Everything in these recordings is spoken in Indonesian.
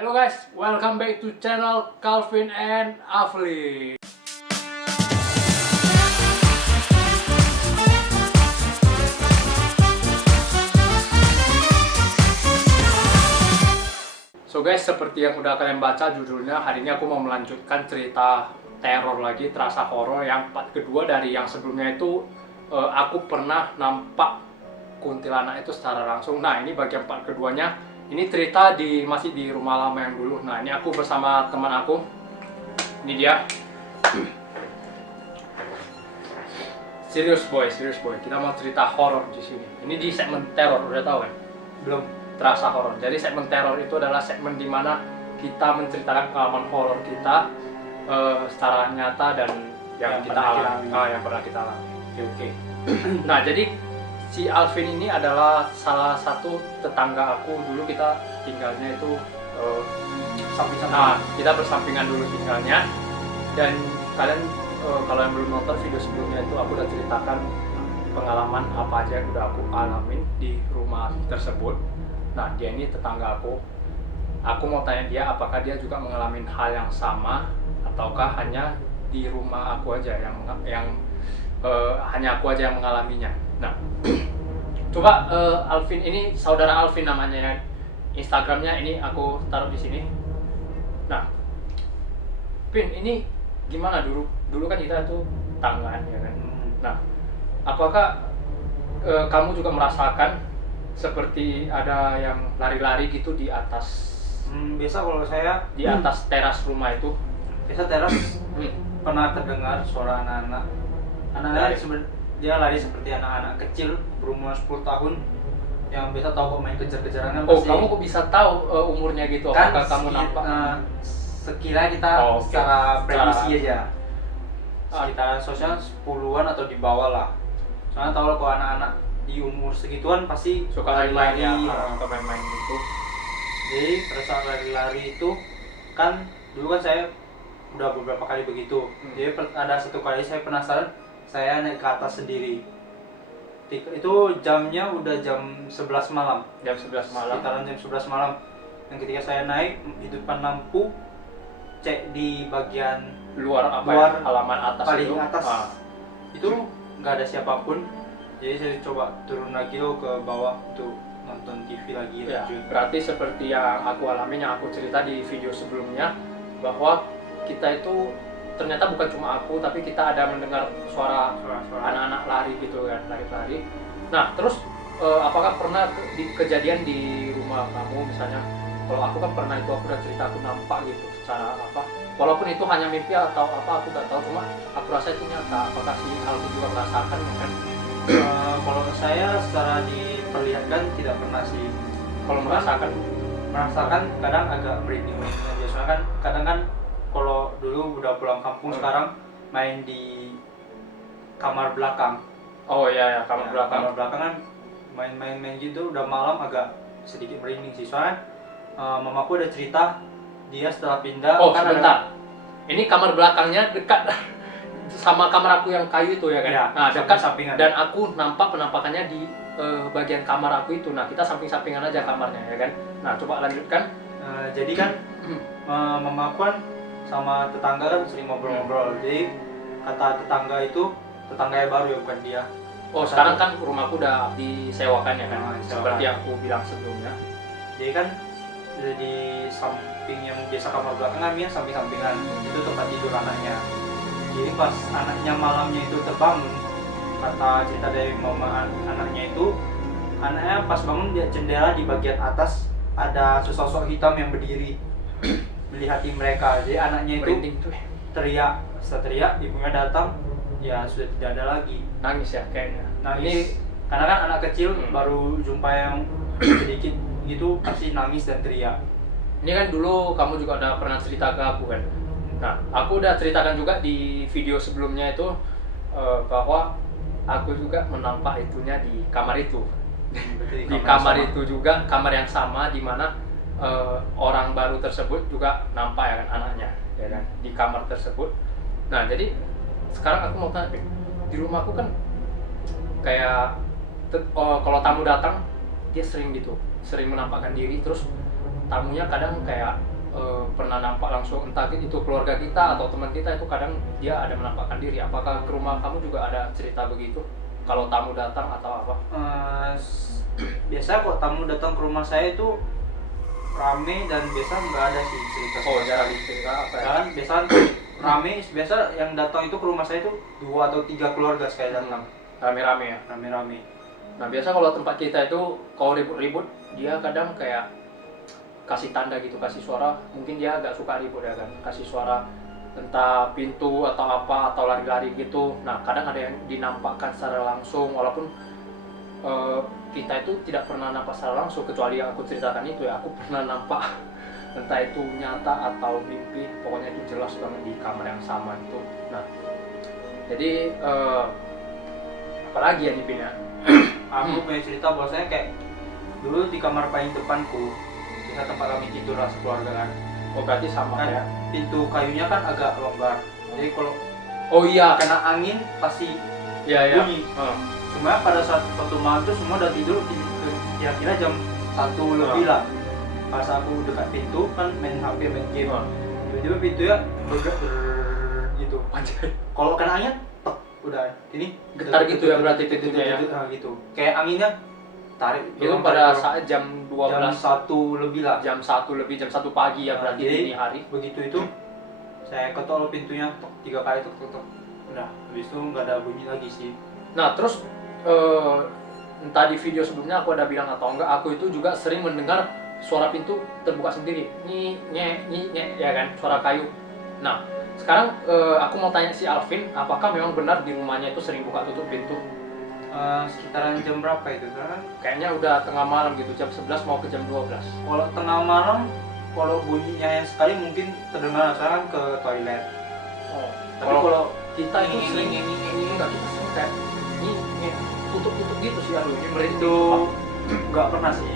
Hello guys, welcome back to channel Calvin and Afli. So guys, seperti yang udah kalian baca judulnya, hari ini aku mau melanjutkan cerita teror lagi, terasa horor yang part kedua dari yang sebelumnya itu aku pernah nampak kuntilanak itu secara langsung. Nah, ini bagian part keduanya. Ini cerita masih di rumah lama yang dulu. Nah, ini aku bersama teman aku. Ini dia. Serius boy. Kita mau cerita horor di sini. Ini di segmen teror, udah tahu kan? Belum terasa horor. Jadi segmen teror itu adalah segmen di mana kita menceritakan pengalaman horor kita secara nyata dan yang kita alami. Yang pernah kita alami. Oke. Nah, jadi si Alvin ini adalah salah satu tetangga aku. Dulu kita tinggalnya itu samping-sampingan. Kita bersampingan dulu tinggalnya. Dan kalian kalau yang belum nonton video sebelumnya itu aku udah ceritakan pengalaman apa aja yang udah aku alamin di rumah tersebut. Nah, dia ini tetangga aku. Aku mau tanya dia apakah dia juga mengalami hal yang sama ataukah hanya di rumah aku aja yang hanya aku aja yang mengalaminya. Nah, coba Alvin ini, saudara Alvin namanya ya. Instagramnya ini aku taruh di sini. Nah, Pin, ini gimana dulu kan kita tuh tanggaan ya kan. Nah, apakah kamu juga merasakan seperti ada yang lari-lari gitu di atas? Biasa kalau saya di atas teras rumah itu. biasa teras pernah terdengar suara anak-anak. Dia lari seperti anak-anak kecil berumur 10 tahun yang biasa tahu kok main kejar-kejaran kan. Oh, kamu kok bisa tahu umurnya gitu? Kan apakah kamu nampak? Sekira kita secara prediksi aja sekitar sosial 10-an atau di bawah lah. Soalnya tahu lah kalau anak-anak di umur segituan pasti suka main-main ya, suka main-main gitu. Jadi pada saat lari-lari itu kan dulu kan saya udah beberapa kali begitu. Jadi ada satu kali saya penasaran, saya naik ke atas sendiri. Itu jamnya udah jam 11 malam. Jam 11 malam. Sekitaran jam 11 malam. Dan ketika saya naik, hidupkan lampu, cek di bagian luar halaman atas paling itu. atas. Itu nggak ada siapapun. Jadi saya coba turun lagi ke bawah untuk nonton TV lagi. Ya, berarti seperti yang aku alami, yang aku cerita di video sebelumnya, bahwa kita itu ternyata bukan cuma aku, tapi kita ada mendengar suara anak-anak lari gitu kan, lari-lari. Nah, terus apakah pernah kejadian di rumah kamu misalnya? Kalau aku kan pernah, itu aku udah cerita, aku nampak gitu secara apa, walaupun itu hanya mimpi atau apa aku gak tahu, cuma aku rasa itu nyata. Apakah si Alvin juga merasakan ya kan? Kalau saya secara diperlihatkan tidak pernah sih. Kalau merasakan kadang agak merinding aja. Soalnya kan kadang kan kalau dulu udah pulang kampung, sekarang main di kamar belakang. Oh iya, kamar belakang. Kamar belakang kan main gitu udah malam agak sedikit merinding sih. Soalnya mamaku ada cerita dia setelah pindah. Oh kan sebentar, ini kamar belakangnya dekat sama kamar aku yang kayu itu ya kan? Ya, nah dekat sampingan. Dan aku nampak penampakannya di bagian kamar aku itu. Nah, kita samping-sampingan aja kamarnya ya kan? Nah, coba lanjutkan. Jadi kan mamaku kan sama tetangga kan sering ngobrol-ngobrol. Jadi kata tetangga itu, tetangga yang baru ya, bukan dia. Oh, sekarang kan rumahku udah disewakan ya kan? Disewakan. Seperti yang aku bilang sebelumnya. Jadi kan di samping yang biasa kamar belakang kan, samping-sampingan itu tempat tidur anaknya. Jadi pas anaknya malamnya itu terbangun, kata cerita dari mama anaknya itu, anaknya pas bangun di jendela di bagian atas ada sesosok hitam yang berdiri melihati mereka. Jadi anaknya itu teriak, setelah teriak ibunya datang, ya sudah tidak ada lagi. Nangis ya kayaknya. Nangis. Karena kan anak kecil baru jumpa yang sedikit gitu pasti nangis dan teriak. Ini kan dulu kamu juga udah pernah cerita ke aku kan? Nah, aku udah ceritakan juga di video sebelumnya itu bahwa aku juga menampak itunya di kamar itu. Di kamar itu juga, kamar yang sama di mana orang baru tersebut juga nampak ya kan, anaknya ya kan, di kamar tersebut. Nah, jadi sekarang aku mau tanya, di rumahku kan kayak kalau tamu datang dia sering menampakkan diri, terus tamunya kadang kayak pernah nampak langsung, entah itu keluarga kita atau teman kita, itu kadang dia ada menampakkan diri. Apakah ke rumah kamu juga ada cerita begitu kalau tamu datang atau apa? Biasa kok tamu datang ke rumah saya itu rame, dan biasa nggak ada sih cerita. Oh, jarang cerita apa ya? Kan biasa rame, biasa yang datang itu ke rumah saya itu 2 atau 3 keluarga sekali datang. Rame-rame ya. Rame-rame. Nah, biasa kalau tempat kita itu kalau ribut-ribut, dia kadang kayak kasih tanda gitu, kasih suara. Mungkin dia agak suka ribut ya kan, kasih suara entah pintu atau apa, atau lari-lari gitu. Nah, kadang ada yang dinampakkan secara langsung, walaupun kita itu tidak pernah nampak secara langsung, kecuali yang aku ceritakan itu ya. Aku pernah nampak entah itu nyata atau mimpi, pokoknya itu jelas banget di kamar yang sama itu. Nah, jadi apalagi ya nih Pin ya? Aku punya cerita bahwasanya kayak dulu di kamar paling depanku, bisa tempat kami tidur lah sekeluarga kan. Oh, berarti sama Kan ya? pintu kayunya kan agak longgar, jadi kalau Oh iya, kena angin pasti iya iya. bunyi. Cuma pada saat suatu malam itu semua udah tidur, kira-kira jam 1 lebih lah. Pas aku dekat pintu kan main HP, main game, tiba-tiba pintunya bergerak gitu. Anjay. Kalau kena angin, tek, udah ini Getar gitu ya berarti pintunya ya? Gitu. Kayak anginnya tarik. Itu dorong, pada tarik, saat jam 12, jam 1 lebih lah. jam 1 lebih, jam 1 pagi ya Nah, berarti jadi dini hari. begitu itu saya ketok pintunya, tok, 3 kali tok. Udah, habis itu nggak ada bunyi lagi sih. Nah, terus entah di video sebelumnya aku ada bilang atau enggak, aku itu juga sering mendengar suara pintu terbuka sendiri, nye ya kan, suara kayu. Nah, sekarang aku mau tanya si Alvin, apakah memang benar di rumahnya itu sering buka tutup pintu? Sekitaran jam berapa itu? Karena kan Kayaknya udah tengah malam gitu, jam 11 mau ke jam 12. kalau tengah malam, kalau bunyinya yang sekali mungkin terdengar sekarang ke toilet. Oh, Tapi kalau kita itu sering enggak, kita sering kayak tutup gitu sih, aduh ini merinding. itu nggak pernah sih,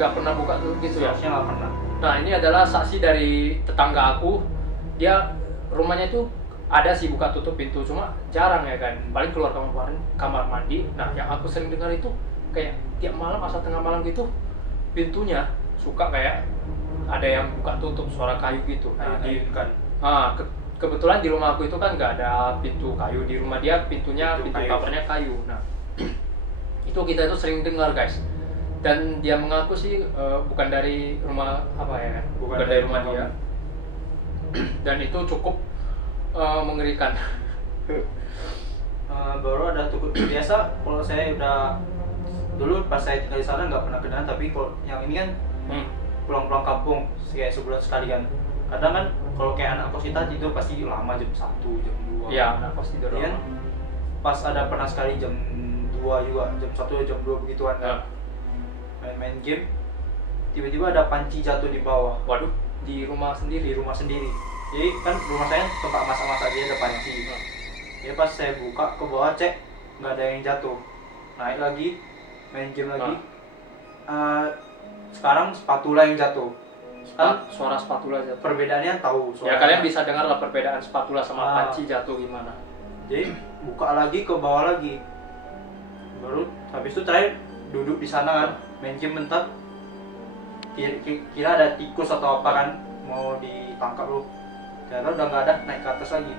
Nggak pernah buka tutup gitu ya. Seharusnya nggak pernah. Nah, ini adalah saksi dari tetangga aku. Dia rumahnya itu ada sih buka tutup pintu, cuma jarang ya kan. Paling keluar kamar mandi. Nah, yang aku sering dengar itu kayak tiap malam asal tengah malam gitu, pintunya suka kayak ada yang buka tutup, suara kayu gitu. Nah, kan Kebetulan di rumah aku itu kan nggak ada pintu kayu. Di rumah dia pintunya, pintu kayu. kamarnya kayu. Nah, itu kita itu sering dengar guys. Dan dia mengaku sih bukan dari rumah apa ya, bukan dari rumah dia. Dan itu cukup mengerikan. Baru ada tukut biasa. Kalau saya udah dulu pas saya tinggal di sana nggak pernah kena, tapi kalau yang ini kan pulang-pulang kampung kayak sebulan sekali kan. Kadang kan kalau kayak anak kos kita tidur pasti lama, jam 1, jam 2. Iya, anak kos tidur Iya. lama. Pas ada pernah sekali jam 2 juga, jam 1 jam 2 begituan kan. Main-main game, tiba-tiba ada panci jatuh di bawah. Waduh, di rumah Di sendiri. rumah sendiri. Jadi kan rumah saya tempat masak-masak, dia ada panci. Jadi pas saya buka ke bawah cek, nggak ada yang jatuh. Naik lagi, main game lagi. Sekarang spatula yang jatuh. Kan Suara spatula jatuh. perbedaannya tahu. Ya, kalian bisa dengar lah perbedaan spatula sama Ah. panci jatuh gimana. Jadi buka lagi ke bawah lagi. Baru habis itu terakhir duduk di sana kan, main game bentar. Kira ada tikus atau apa kan, mau ditangkap lu. Ternyata udah nggak ada, naik ke atas lagi.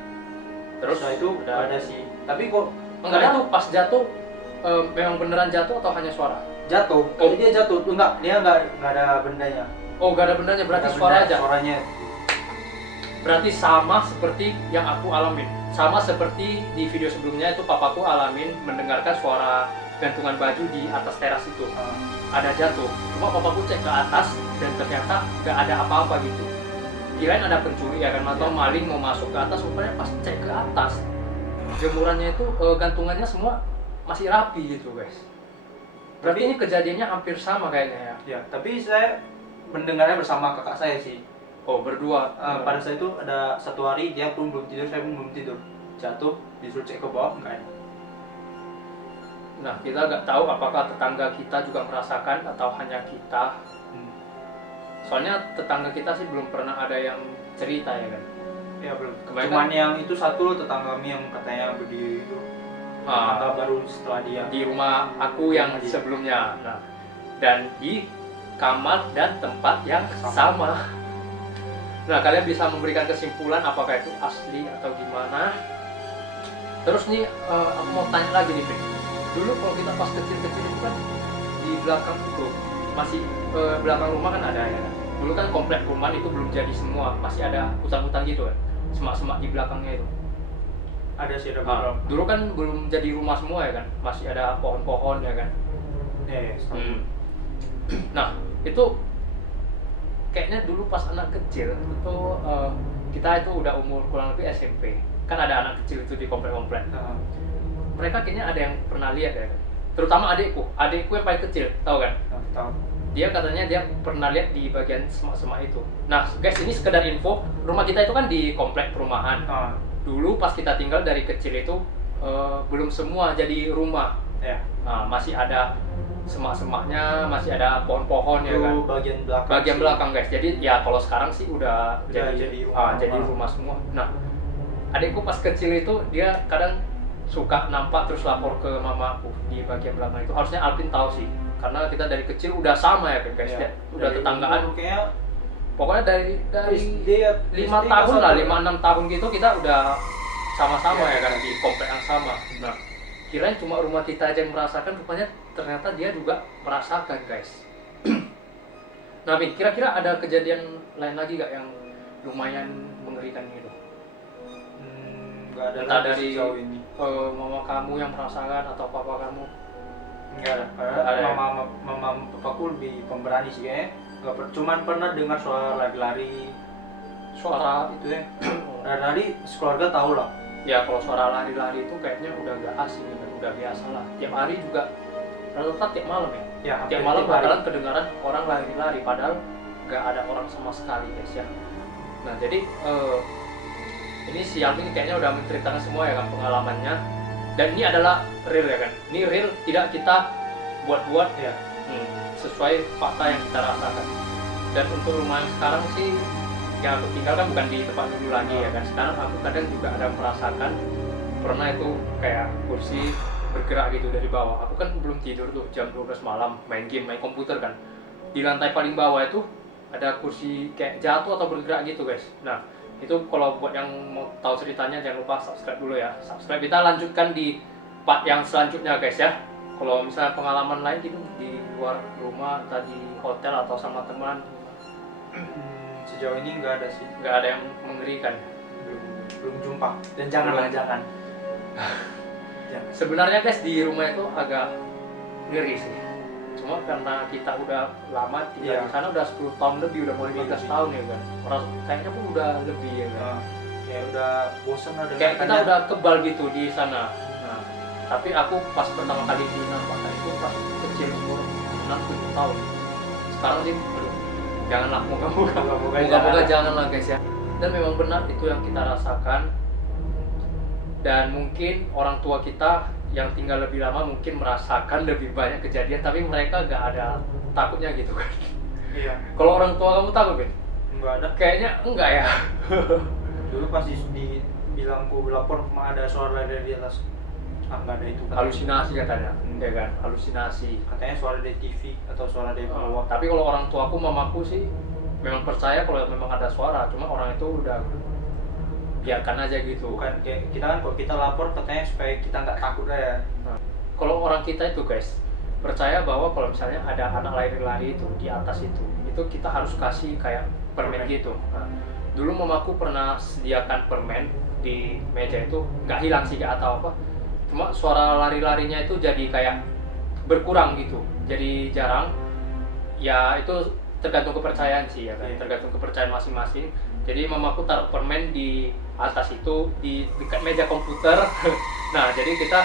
Terus Setelah itu udah ada sih. Tapi kok enggak, itu pas jatuh memang beneran jatuh atau hanya suara? jatuh. Jadi dia jatuh tuh dia nggak ada bendanya. Oh, gak ada bendanya, berarti Nggak ada suara benda, aja. Suaranya. Berarti sama seperti yang aku alamin. Sama seperti di video sebelumnya itu papaku alamin mendengarkan suara gantungan baju di atas teras itu. Ada jatuh. Cuma papaku cek ke atas dan ternyata gak ada apa-apa gitu. Kirain ada pencuri ya kan, atau maling mau masuk ke atas. Rupanya pas cek ke atas, jemurannya itu gantungannya semua masih rapi gitu guys. Berarti ini kejadiannya hampir sama kayaknya ya. Ya, tapi saya mendengarnya bersama kakak saya sih. Oh, berdua. Pada saat itu ada satu hari dia pun belum tidur, saya pun belum tidur. Jatuh, disuruh cek ke bawah, enggak ada. Nah, kita nggak tahu apakah tetangga kita juga merasakan atau hanya kita. Soalnya tetangga kita sih belum pernah ada yang cerita ya kan. Ya belum. Kebanyakan- Cuman yang itu satu loh, tetangga kami yang katanya berdiri itu. Tetangga baru setelah dia. Di rumah aku yang sebelumnya. Nah, dan di kamar dan tempat yang sama. Nah, kalian bisa memberikan kesimpulan apakah itu asli atau gimana. Terus nih, aku mau tanya lagi nih, Vin. Dulu kalau kita pas kecil-kecil itu kan di belakang itu masih belakang rumah kan ada ya kan. Dulu kan komplek perumahan itu belum jadi semua, masih ada hutan-hutan gitu kan, semak-semak di belakangnya itu. Ada sih, ada Nah, beberapa. dulu kan belum jadi rumah semua ya kan, masih ada pohon-pohon ya kan. Nah, itu kayaknya dulu pas anak kecil itu kita itu udah umur kurang lebih SMP. Kan ada anak kecil itu di komplek-komplek. Mereka kayaknya ada yang pernah lihat ya kan. Terutama adikku yang paling kecil, tahu kan? Tahu. Dia katanya dia pernah lihat di bagian semak-semak itu. Nah, guys, ini sekedar info, rumah kita itu kan di komplek perumahan. Dulu pas kita tinggal dari kecil itu belum semua jadi rumah. Ya. Nah, masih ada semak-semaknya, masih ada pohon-pohon ya kan. Bagian belakang. Bagian belakang, guys. Jadi ya kalau sekarang sih udah jadi jadi rumah semua. Nah, adikku pas kecil itu dia kadang suka nampak terus lapor ke mamaku di bagian belakang itu. Harusnya Alvin tahu sih, karena kita dari kecil udah sama ya kan guys. Ya. Udah Dari tetanggaan. Kayak Pokoknya dari SD 5 tahun lah, 5-6 tahun gitu kita udah sama-sama ya kan di komplek yang sama. Nah, kirain cuma rumah kita aja yang merasakan, rupanya ternyata dia juga merasakan, guys. Nah, Min, kira-kira ada kejadian lain lagi gak yang lumayan mengerikan gitu? Nggak ada Entah lagi dari sejauh ini. mama kamu yang merasakan atau papa kamu? Nggak ada. Nggak ada ya? Mama papaku lebih pemberani sih kayaknya. Cuman pernah dengar suara lari-lari Suara itu ya. Lari-lari sekeluarga tahu lah. ya, kalau suara lari-lari itu kayaknya udah gak asing ya kan, udah biasa lah. Tiap hari juga, rata-rata tiap malam ya. Ya, Tiap malam bakalan kedengaran orang lari-lari, padahal nggak ada orang sama sekali, guys ya. Nah, jadi ini si Alvin kayaknya udah menceritakan semua ya kan pengalamannya. Dan ini adalah real ya kan. Ini real, tidak kita buat-buat ya. Sesuai fakta yang kita rasakan. Dan untuk rumah yang sekarang sih yang aku tinggal kan bukan di tempat dulu lagi ya kan. Sekarang aku kadang juga ada merasakan, pernah itu kayak kursi bergerak gitu dari bawah. Aku kan belum tidur tuh jam 12 malam main game, main komputer kan. Di lantai paling bawah itu ada kursi kayak jatuh atau bergerak gitu, guys. Nah, itu kalau buat yang mau tahu ceritanya jangan lupa subscribe dulu ya. Subscribe. Kita lanjutkan di part yang selanjutnya, guys ya. Kalau misalnya pengalaman lain gitu di luar rumah, entah di hotel atau sama teman, Sejauh ini nggak ada sih. nggak ada yang mengerikan. Belum jumpa. Dan janganlah, jangan. Sebenarnya guys di rumah itu agak ngeri sih. Cuma karena kita udah lama tinggal di sana, udah 10 tahun lebih, udah mau 15 tahun ya kan. Kayaknya pun udah lebih ya kan. Kayak udah bosan lah Kayak kita udah kebal gitu di sana. Nah, tapi aku pas pertama kali dinampakkan itu pas kecil umur 6-7 tahun. Sekarang sih, aduh, janganlah, moga-moga janganlah guys ya. Dan memang benar itu yang kita rasakan. Dan mungkin orang tua kita yang tinggal lebih lama mungkin merasakan lebih banyak kejadian, tapi mereka gak ada takutnya gitu kan. Iya. Kalau orang tua kamu takut kan? Enggak ada. Kayaknya enggak ya. Dulu pas dibilang ku lapor ada suara dari atas. Enggak ada itu. Halusinasi katanya, ya kan? Halusinasi. Katanya suara dari TV atau suara dari bawah. Tapi kalau orang tuaku, mamaku sih memang percaya kalau memang ada suara, cuma orang itu udah biarkan aja gitu. Bukan kayak kita kan, kalau kita lapor katanya supaya kita nggak takut ya. Nah, kalau orang kita itu guys percaya bahwa kalau misalnya ada anak lari-lari itu di atas itu kita harus kasih kayak permen gitu. Nah, dulu mamaku pernah sediakan permen di meja itu, nggak hilang sih, nggak tahu apa. Cuma suara lari-larinya itu jadi kayak berkurang gitu, jadi jarang. Ya itu tergantung kepercayaan sih ya kan, tergantung kepercayaan masing-masing. Jadi mamaku taruh permen di atas itu di dekat meja komputer. Nah, jadi kita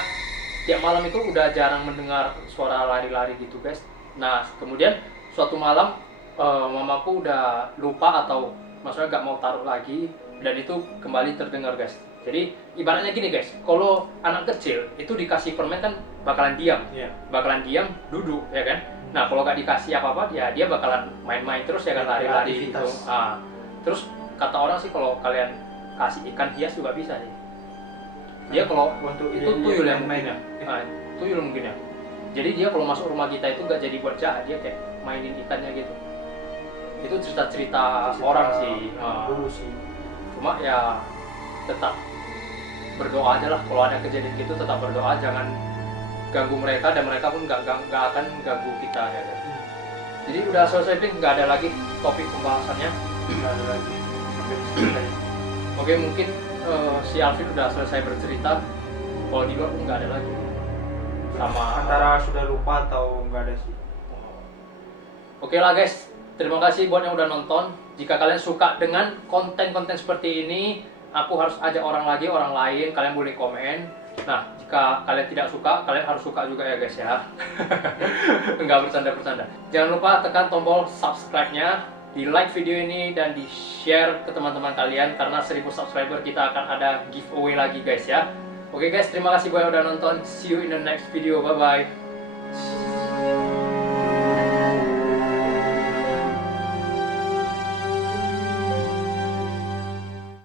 tiap malam itu udah jarang mendengar suara lari-lari gitu guys. Nah, kemudian suatu malam mamaku udah lupa atau maksudnya gak mau taruh lagi, dan itu kembali terdengar guys. Jadi ibaratnya gini guys, kalau anak kecil itu dikasih permen kan bakalan diam, bakalan diam, duduk ya kan. Nah, kalau gak dikasih apa-apa ya dia bakalan main-main terus ya kan, lari-lari gitu. Nah, terus kata orang sih kalau kalian kasih ikan hias juga bisa sih. Dia kalau untuk itu tuyul yang mungkin ya. Nah, tuyul mungkin ya. Jadi dia kalau masuk rumah kita itu gak jadi buat jahat, dia kayak mainin ikannya gitu. Itu cerita-cerita orang sih. Dulu sih. Cuma ya tetap berdoa aja lah, kalau ada kejadian gitu tetap berdoa, jangan ganggu mereka dan mereka pun nggak akan ganggu kita ya guys. Jadi udah selesai nih, nggak ada lagi topik pembahasannya. Nggak ada lagi sampai di sini tadi. Oke, mungkin si Alvin udah selesai bercerita. Kalau di luar pun nggak ada lagi. Sama Antara sudah lupa atau nggak ada sih. Oke lah guys, terima kasih buat yang udah nonton. Jika kalian suka dengan konten-konten seperti ini, aku harus ajak orang lain, kalian boleh komen. Nah, jika kalian tidak suka, kalian harus suka juga ya guys ya. Enggak, bercanda. Jangan lupa tekan tombol subscribe-nya, di like video ini dan di share ke teman-teman kalian, karena 1000 subscriber kita akan ada giveaway lagi guys ya. Oke guys, terima kasih buat yang udah nonton. See you in the next video. Bye bye.